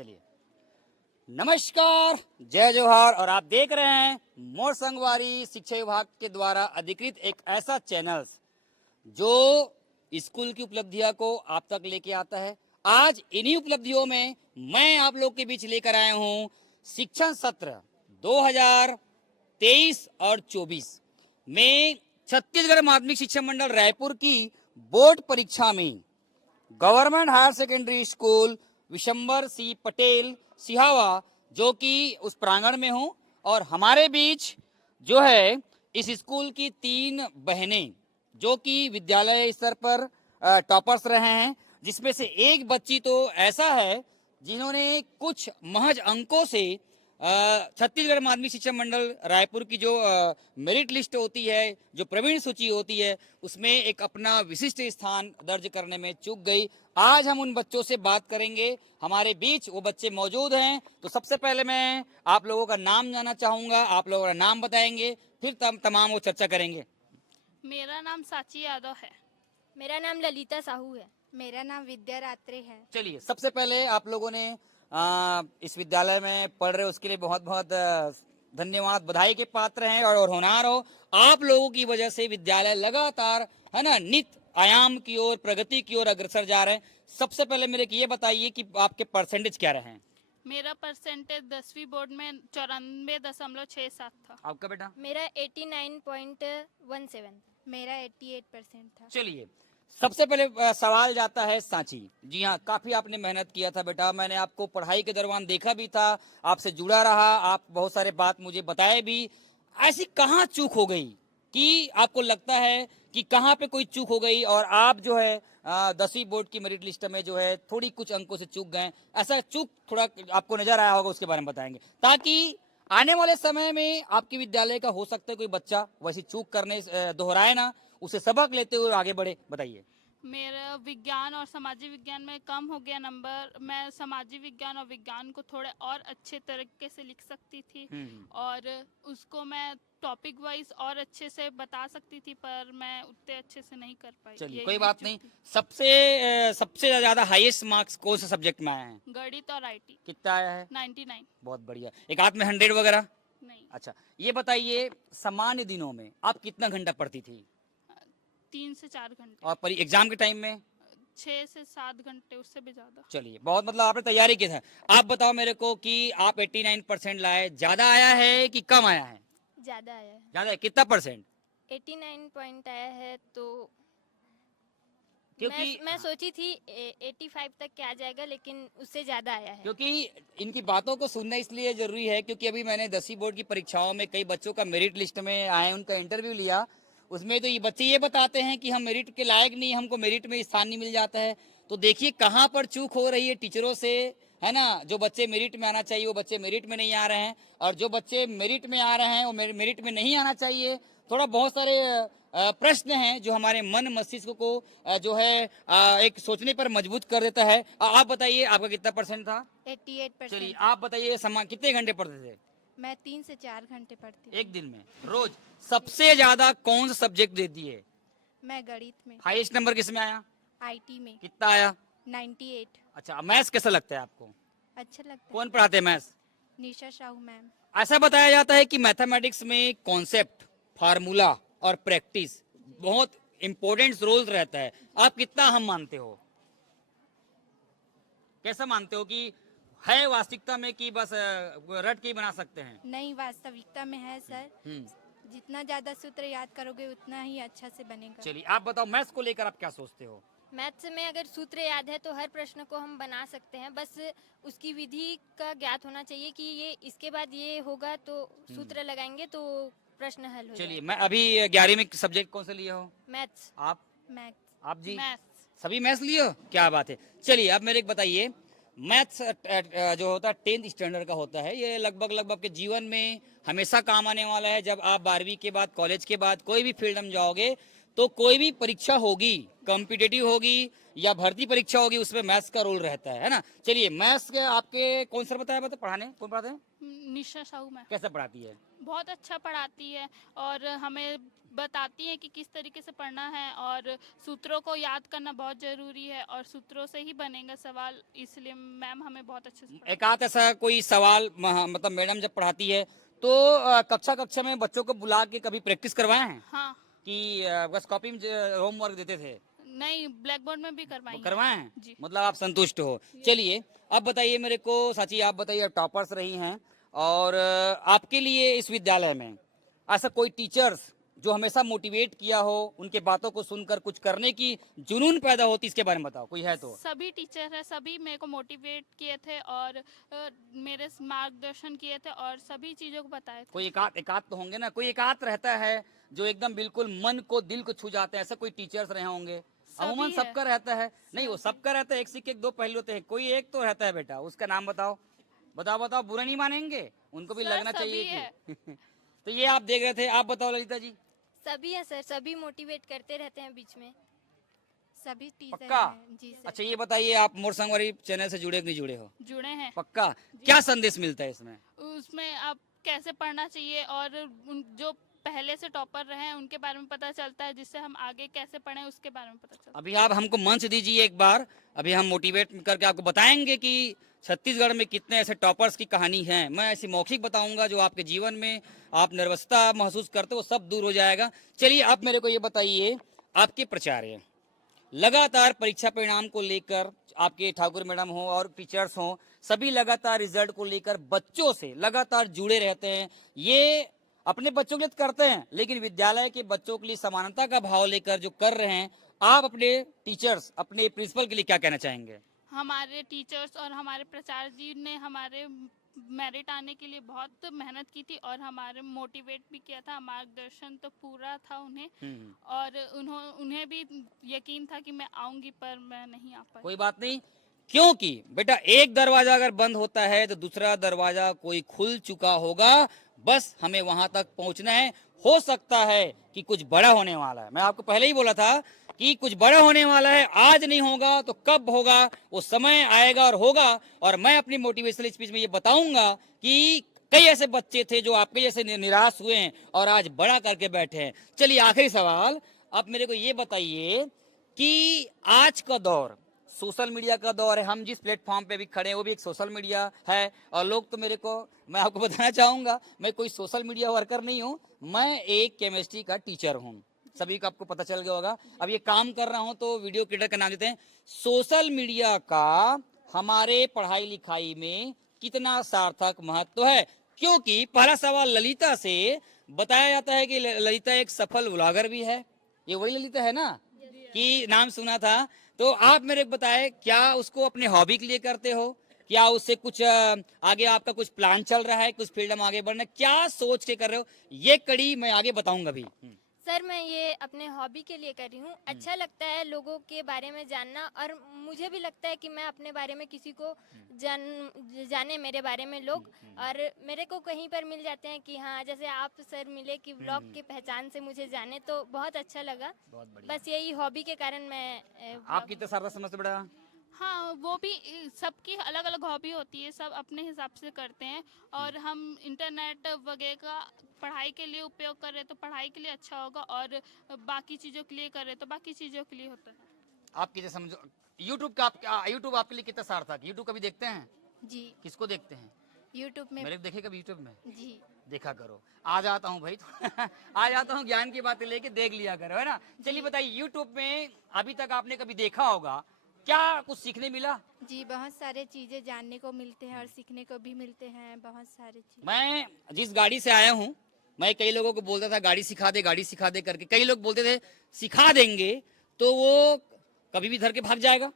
चलिए, नमस्कार, जय जोहार। और आप देख रहे हैं मोर संगवारी शिक्षा विभाग के द्वारा अधिकृत एक ऐसा चैनल जो स्कूल की उपलब्धियों को आप तक लेके आता है। आज इन्हीं उपलब्धियों में मैं आप लोग के बीच लेकर आया हूं शिक्षण सत्र 2023 और 24 में छत्तीसगढ़ माध्यमिक शिक्षा मंडल रायपुर की बोर्ड परीक्षा में government higher secondary school Vishambar C Patel Sihawa, जो कि उस प्रांगण में हूं, और हमारे बीच जो है इस स्कूल की 3 बहनें जो कि विद्यालय स्तर पर टॉपर्स रहे हैं, जिसमें से एक बच्ची तो ऐसा है जिन्होंने कुछ महज अंकों से छत्तीसगढ़ माध्यमिक शिक्षा मंडल रायपुर की जो मेरिट लिस्ट होती है, जो प्रवीण सूची होती है, उसमें एक अपना विशिष्ट स्थान दर्ज करने में चूक गई। आज हम उन बच्चों से बात करेंगे, हमारे बीच वो बच्चे मौजूद हैं। तो सबसे पहले मैं आप लोगों का नाम जानना चाहूंगा, आप लोगों का नाम बताएंगे, फिर तमाम वो चर्चा करेंगे। मेरा नाम साची यादव है। मेरा नाम ललिता साहू है। मेरा नाम विद्या रात्रे है। चलिए, सबसे पहले आप लोगों ने इस विद्यालय में पढ़ रहे हो, उसके लिए बहुत बहुत धन्यवाद, बधाई के पात्र हैं और होनहार हो। आप लोगों की वजह से विद्यालय लगातार है ना नित आयाम की ओर, प्रगति की ओर अग्रसर जा रहे हैं। सबसे पहले मेरे को ये बताइए कि आपके परसेंटेज क्या रहे हैं? मेरा परसेंटेज 10वीं बोर्ड में 94.67 था। आपका बेटा? मेरा 89.17। मेरा 88% था। चलिए, सबसे पहले सवाल जाता है सांची। जी हाँ, काफी आपने मेहनत किया था बेटा, मैंने आपको पढ़ाई के दौरान देखा भी था, आपसे जुड़ा रहा, आप बहुत सारे बात मुझे बताए भी। ऐसी कहाँ चूक हो गई कि आपको लगता है कि कहाँ पे कोई चूक हो गई और आप जो है 10वीं बोर्ड की मेरिट लिस्ट में जो है थोड़ी कुछ अंकों से चूक गए? ऐसा चूक थोड़ा आपको नजर आया होगा, उसके बारे में बताएंगे, ताकि आने वाले समय में आपके विद्यालय का हो सकता है कोई बच्चा वैसी चूक करने दोहराए ना, उसे सबक लेते हुए आगे बढ़े। बताइए। मेरा विज्ञान और सामाजिक विज्ञान में कम हो गया नंबर। मैं सामाजिक विज्ञान और विज्ञान को थोड़े और अच्छे तरीके से लिख सकती थी और उसको मैं टॉपिक वाइज और अच्छे से बता सकती थी, पर मैं उतने अच्छे से नहीं कर पाई। चलिए, यही कोई बात नहीं। थी। सबसे ज्यादा हाईएस्ट मार्क्स कौन से सब्जेक्ट में आए हैं? गणित और आईटी। कितना आया है? 99। बहुत बढ़िया। एक हाथ में 100 वगैरह? नहीं। अच्छा, ये बताइए, सामान्य दिनों में आप कितना घंटा पढ़ती थी? 3 से 4 घंटे। और एग्जाम के टाइम में? 6 से 7 घंटे, उससे भी ज्यादा। चलिए, बहुत मतलब आपने तैयारी की था। आप बताओ मेरे को कि आप 89% लाए, ज्यादा आया है कि कम आया है? ज्यादा आया है। ज्यादा है, कितना परसेंट? 89 पॉइंट आया है, तो क्योंकि मैं सोची थी 85 तक क्या आ जाएगा, लेकिन उससे ज्यादा आया है। क्योंकि इनकी बातों को सुनना इसलिए जरूरी है क्योंकि अभी मैंने 10वीं बोर्ड की परीक्षाओं में कई बच्चों का मेरिट लिस्ट में आए, उनका इंटरव्यू लिया। उसमें तो ये बच्चे ये बताते हैं कि हम मेरिट के लायक नहीं, हमको मेरिट में स्थान नहीं मिल जाता है। तो देखिए कहाँ पर चूक हो रही है टीचरों से, है ना। जो बच्चे मेरिट में आना चाहिए वो बच्चे मेरिट में नहीं आ रहे हैं, और जो बच्चे मेरिट में आ रहे हैं वो मेरिट में नहीं आना चाहिए। थोड़ा बहुत सारे प्रश्न हैं जो हमारे मन मस्तिष्क को जो है एक सोचने पर मजबूत कर देता है। आप बताइए, आपका कितना परसेंट था? 88%। चलिए, आप बताइए, कितने घंटे पढ़ते थे मैं 3 से 4 घंटे पढ़ती एक थी। दिन में, रोज? सबसे ज्यादा कौन सा सब्जेक्ट देती है? मैं गणित में। हाईएस्ट नंबर किस में आया? आईटी में। कितना आया? 98। अच्छा, मैथ्स कैसा लगता है आपको? अच्छा लगता है। कौन पढ़ाते हैं मैथ्स? निशा साहू मैम। ऐसा बताया जाता है कि मैथमेटिक्स में कॉन्सेप्ट, फार्मूला और प्रैक्टिस बहुत इंपॉर्टेंट रोल रहता है। आप कितना हम मानते हो, कैसा मानते हो कि है वास्तविकता में कि बस रट के ही बना सकते हैं? नहीं, वास्तविकता में है सर। जितना ज्यादा सूत्र याद करोगे उतना ही अच्छा से बनेगा। चलिए, आप बताओ, मैथ्स को लेकर आप क्या सोचते हो? मैथ्स में अगर सूत्र याद है तो हर प्रश्न को हम बना सकते हैं, बस उसकी विधि का ज्ञात होना चाहिए कि ये इसके बाद ये होगा, तो सूत्र लगाएंगे तो प्रश्न हल हो चलिए, जाएगा। मैं अभी 11वीं में सब्जेक्ट कौन सा लिए हो? मैथ्स। आप? मैथ्स। आप जी? मैथ्स। सभी मैथ्स लिए हो? क्या बात है। चलिए, अब मेरे को बताइए, मैथ्स जो होता है 10th स्टैंडर्ड का होता है, ये लगभग के जीवन में हमेशा काम आने वाला है। जब आप 12वीं के बाद, कॉलेज के बाद कोई भी फील्ड में जाओगे तो कोई भी परीक्षा होगी, कॉम्पिटिटिव होगी या भर्ती परीक्षा होगी, उसमें मैथ्स का रोल रहता है ना। चलिए, मैथ्स के आपके कौन सर बताया पढ़ाने, कौन पढ़ाते हैं? निशा साहू मैम कैसा पढ़ाती है? बहुत अच्छा पढ़ाती है और हमें बताती है कि किस तरीके से पढ़ना है और सूत्रों को याद करना बहुत ज़रूरी है और सूत्रों से ही बनेगा सवाल, इसलिए मैम हमें बहुत अच्छे से एक आध ऐसा कोई सवाल मतलब मैडम जब पढ़ाती है तो कक्षा में बच्चों को बुला के कभी प्रैक्टिस करवाए हैं हाँ कि बस कॉपी में होमवर्क देते थे? नहीं, ब्लैक बोर्ड में भी करवाएंगे। करवाए हैं? जी। मतलब आप संतुष्ट हो। चलिए, अब बताइए मेरे को, साची आप बताइए, आप टॉपर्स रही हैं और आपके लिए इस विद्यालय में ऐसा कोई टीचर्स जो हमेशा मोटिवेट किया हो, उनके बातों को सुनकर कुछ करने की जुनून पैदा होती, इसके बारे में बताओ, कोई है तो? सभी टीचर है, सभी मेरे को मोटिवेट किए थे और मेरे मार्गदर्शन किए थे और सभी चीज़ों को बताए थे। कोई एकाध तो होंगे ना, कोई एकाध रहता है जो एकदम बिल्कुल मन को, दिल को छू जाते हैं, ऐसा कोई टीचर्स रहे होंगे? अमूमन है। सबका रहता है। नहीं, वो सबका रहता है, एक सिक्के के दो पहलू होते हैं, कोई एक तो रहता है बेटा, उसका नाम बताओ। बताओ बताओ, बुरा नहीं मानेंगे, उनको भी सर, लगना सभी चाहिए है। कि तो ये आप देख रहे थे, आप बताओ ललिता जी। सभी है सर, सभी मोटिवेट करते रहते हैं बीच में। सभी टीचर पक्का? हैं जी सर। अच्छा, ये बताइए, आप मोर संगवारी चैनल से जुड़े कि नहीं जुड़े हो? जुड़े हैं। पक्का? क्या संदेश मिलता है इसमें? उसमें आप कैसे पढ़ना चाहिए और जो पहले से टॉपर रहे हैं उनके बारे में पता चलता है, जिससे हम आगे कैसे पढ़ें उसके बारे में पता चलता है। अभी आप हमको मंच दीजिए एक बार, अभी हम मोटिवेट करके आपको बताएंगे कि छत्तीसगढ़ में कितने ऐसे टॉपर्स की कहानी है। मैं ऐसी मौखिक बताऊंगा जो आपके जीवन में आप नर्वसता महसूस करते हो, वो सब दूर हो जाएगा। चलिए, आप मेरे को ये बताइए, आपके प्राचार्य लगातार परीक्षा परिणाम को लेकर, आपके ठाकुर मैडम हो और टीचर्स हो, सभी लगातार रिजल्ट को लेकर बच्चों से लगातार जुड़े रहते हैं। ये अपने बच्चों के लिए करते हैं, लेकिन विद्यालय के बच्चों के लिए समानता का भाव लेकर जो कर रहे हैं, आप अपने टीचर्स, अपने प्रिंसिपल के लिए क्या कहना चाहेंगे? हमारे टीचर्स और हमारे प्राचार्य जी ने हमारे मेरिट आने के लिए बहुत मेहनत की थी और हमारे मोटिवेट भी किया था, मार्गदर्शन तो पूरा था उन्हें और उन्हें भी यकीन था कि मैं आऊंगी, पर मैं नहीं आ पाई। कोई बात नहीं, क्योंकि बेटा एक दरवाजा अगर बंद होता है तो दूसरा दरवाजा कोई खुल चुका होगा, बस हमें वहां तक पहुंचना है। हो सकता है कि कुछ बड़ा होने वाला है, मैं आपको पहले ही बोला था कि कुछ बड़ा होने वाला है, आज नहीं होगा तो कब होगा, वो समय आएगा और होगा। और मैं अपनी मोटिवेशनल स्पीच में ये बताऊंगा कि कई ऐसे बच्चे थे जो आपके जैसे निराश हुए हैं और आज बड़ा करके बैठे हैं। चलिए, आखिरी सवाल, आप मेरे को ये बताइए कि आज का दौर सोशल मीडिया का दौर है, हम जिस प्लेटफॉर्म पे भी खड़े हैं वो भी एक सोशल मीडिया है और लोग तो मैं आपको बताना चाहूंगा, मैं कोई सोशल मीडिया वर्कर नहीं हूँ, मैं एक केमिस्ट्री का टीचर हूँ, सभी को आपको पता चल गया होगा। अब ये काम कर रहा हूँ तो वीडियो क्रिएटर का नाम देते हैं। सोशल मीडिया का हमारे पढ़ाई लिखाई में कितना सार्थक महत्व है? क्योंकि पहला सवाल ललिता से बताया जाता है कि ललिता एक सफल व्लॉगर भी है। ये वही ललिता है ना कि नाम सुना था? तो आप मेरे को बताए, क्या उसको अपने हॉबी के लिए करते हो? क्या उससे कुछ आगे आपका कुछ प्लान चल रहा है, कुछ फील्ड में आगे बढ़ना, क्या सोच के कर रहे हो? ये कड़ी मैं आगे बताऊंगा भी। सर, मैं ये अपने हॉबी के लिए कर रही हूँ। अच्छा लगता है लोगों के बारे में जानना और मुझे भी लगता है कि मैं अपने बारे में किसी को जाने मेरे बारे में लोग, और मेरे को कहीं पर मिल जाते हैं कि हाँ, जैसे आप सर मिले कि ब्लॉग की पहचान से मुझे जाने, तो बहुत अच्छा लगा। बस यही हॉबी के कारण मैं आप कितना सारा समझते बेटा? हाँ, वो भी सबकी अलग अलग हॉबी होती है, सब अपने हिसाब से करते हैं और हम इंटरनेट वगैरह का पढ़ाई के लिए उपयोग कर रहे तो पढ़ाई के लिए अच्छा होगा और बाकी चीज़ों के लिए कर रहे तो बाकी चीज़ों के लिए होता है। आप किसे समझो, यूट्यूब आपके लिए कितना सार्थक? यूट्यूब कभी देखते हैं? जी, किसको देखते हैं? यूट्यूब में। मेरे को देखे कभी यूट्यूब में? जी, देखा करो, आ जाता हूँ भाई आ जाता हूँ, ज्ञान की बातें लेके देख लिया करो, है ना। चलिए बताइए, यूट्यूब में अभी तक आपने कभी देखा होगा, क्या कुछ सीखने मिला? जी, बहुत सारे चीज़ें जानने को मिलते हैं और सीखने को भी मिलते हैं, बहुत सारे चीज़। मैं जिस गाड़ी से आया हूँ, मैं कई लोगों को बोलता था गाड़ी सिखा दे करके, कई लोग बोलते थे सिखा देंगे तो वो कभी भी धर के भाग जाएगा,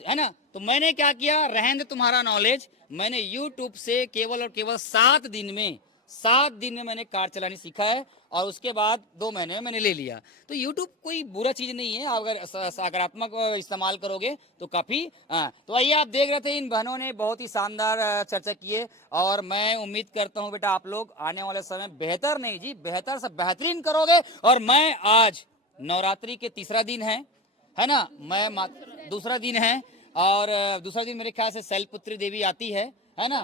है ना। तो मैंने क्या किया, रहने दे तुम्हारा नॉलेज, मैंने यूट्यूब से केवल और केवल 7 दिन में मैंने कार चलानी सीखा है और उसके बाद 2 महीने में मैंने ले लिया। तो यूट्यूब कोई बुरा चीज नहीं है, अगर सकारात्मक इस्तेमाल करोगे तो काफी। तो आइए, आप देख रहे थे, इन बहनों ने बहुत ही शानदार चर्चा की है और मैं उम्मीद करता हूं बेटा आप लोग आने वाले समय बेहतर नहीं जी, बेहतर से बेहतरीन करोगे। और मैं आज नवरात्रि के तीसरा दिन है ना। दूसरा दिन है, और दूसरा दिन मेरे ख्याल से शैलपुत्री देवी आती है ना,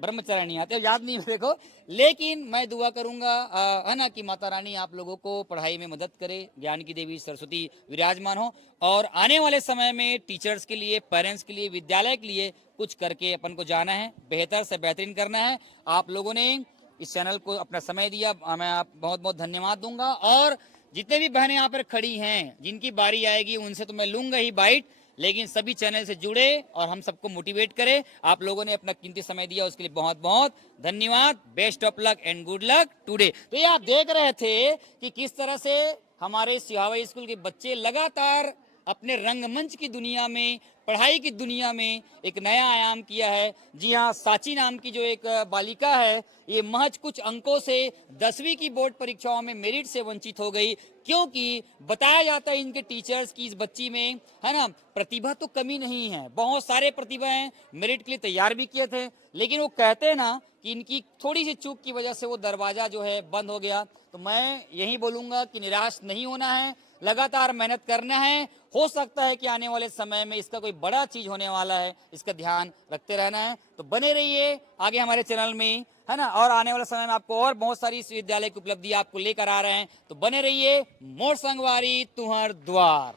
ब्रह्मचारिणी आते, याद नहीं मेरे को, लेकिन मैं दुआ करूंगा है ना कि माता रानी आप लोगों को पढ़ाई में मदद करे, ज्ञान की देवी सरस्वती विराजमान हो, और आने वाले समय में टीचर्स के लिए, पेरेंट्स के लिए, विद्यालय के लिए कुछ करके अपन को जाना है, बेहतर से बेहतरीन करना है। आप लोगों ने इस चैनल को अपना समय दिया, मैं आप बहुत बहुत धन्यवाद दूंगा। और जितने भी बहनें यहाँ पर खड़ी हैं, जिनकी बारी आएगी उनसे तो मैं लूंगा ही बाइट, लेकिन सभी चैनल से जुड़े और हम सबको मोटिवेट करें। आप लोगों ने अपना कीमती समय दिया, उसके लिए बहुत बहुत धन्यवाद। Best of luck and good luck today. तो ये आप देख रहे थे कि किस तरह से हमारे सिहावा स्कूल के बच्चे लगातार अपने रंगमंच की दुनिया में, पढ़ाई की दुनिया में एक नया आयाम किया है। जी हाँ, साची नाम की जो एक बालिका है, ये महज कुछ अंकों से 10वीं की बोर्ड परीक्षाओं में मेरिट से वंचित हो गई, क्योंकि बताया जाता है इनके टीचर्स की इस बच्ची में, है ना, प्रतिभा तो कमी नहीं है, बहुत सारे प्रतिभा हैं, मेरिट के लिए तैयार भी किए थे, लेकिन वो कहते हैं ना कि इनकी थोड़ी सी चूक की वजह से वो दरवाजा जो है बंद हो गया। तो मैं यही बोलूंगा कि निराश नहीं होना है, लगातार मेहनत करना है। हो सकता है कि आने वाले समय में इसका कोई बड़ा चीज होने वाला है, इसका ध्यान रखते रहना है। तो बने रहिए आगे हमारे चैनल में, है ना, और आने वाले समय में आपको और बहुत सारी इस विद्यालय की उपलब्धि आपको लेकर आ रहे हैं। तो बने रहिए। मोर संगवारी तुहर द्वार।